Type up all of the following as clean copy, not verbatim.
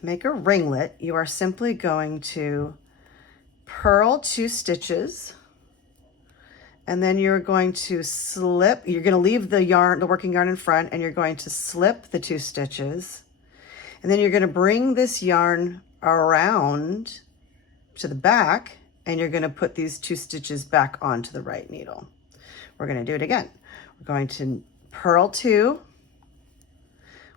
To make a ringlet, you are simply going to purl 2 stitches, and then you're going to slip, you're going to leave the yarn, the working yarn in front, and you're going to slip the 2 stitches. And then you're going to bring this yarn around to the back, and you're going to put these 2 stitches back onto the right needle. We're going to do it again. We're going to purl 2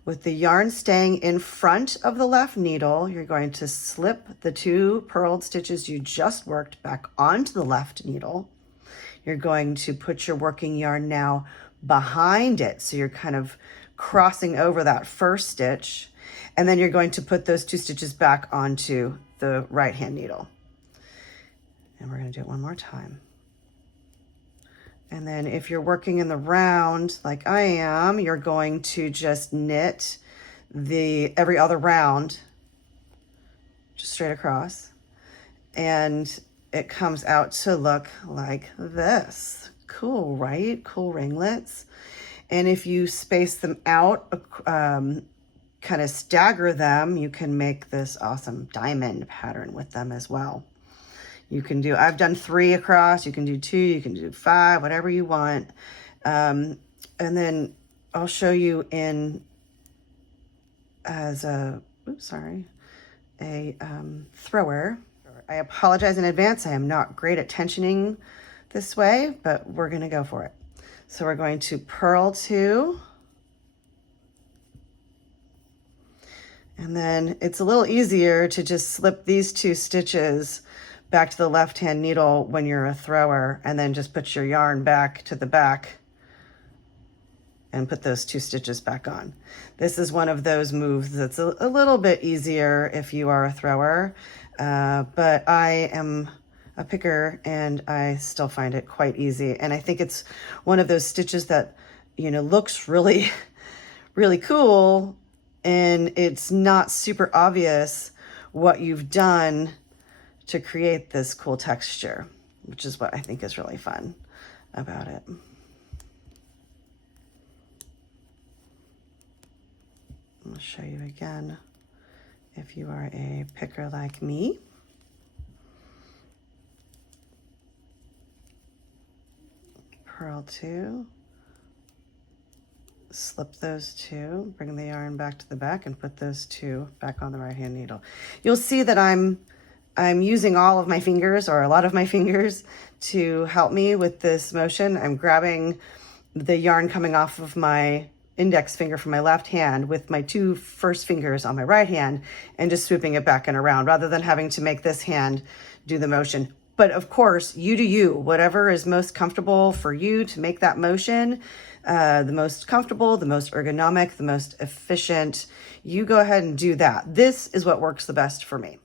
with the yarn staying in front of the left needle. You're going to slip the 2 purled stitches you just worked back onto the left needle. You're going to put your working yarn now behind it, so you're kind of crossing over that first stitch, and then you're going to put those 2 stitches back onto the right hand needle. And we're going to do it one more time. And then if you're working in the round like I am, you're going to just knit every other round just straight across, and it comes out to look like this. Cool, right? Cool ringlets. And if you space them out, kind of stagger them, you can make this awesome diamond pattern with them as well. You can do, I've done 3 across, you can do 2, you can do 5, whatever you want. And then I'll show you as a thrower. I apologize in advance, I am not great at tensioning this way, but we're gonna go for it. So we're going to purl 2. And then it's a little easier to just slip these 2 stitches back to the left hand needle when you're a thrower, and then just put your yarn back to the back and put those 2 stitches back on. This is one of those moves that's a little bit easier if you are a thrower, but I am a picker and I still find it quite easy. And I think it's one of those stitches that, you know, looks really, really cool, and it's not super obvious what you've done to create this cool texture, which is what I think is really fun about it. I'll show you again if you are a picker like me. Purl 2, slip those 2, bring the yarn back to the back, and put those 2 back on the right hand needle. You'll see that I'm using all of my fingers, or a lot of my fingers, to help me with this motion. I'm grabbing the yarn coming off of my index finger from my left hand with my 2 first fingers on my right hand, and just swooping it back and around rather than having to make this hand do the motion. But of course, you do you, whatever is most comfortable for you to make that motion, the most comfortable, the most ergonomic, the most efficient, you go ahead and do that. This is what works the best for me.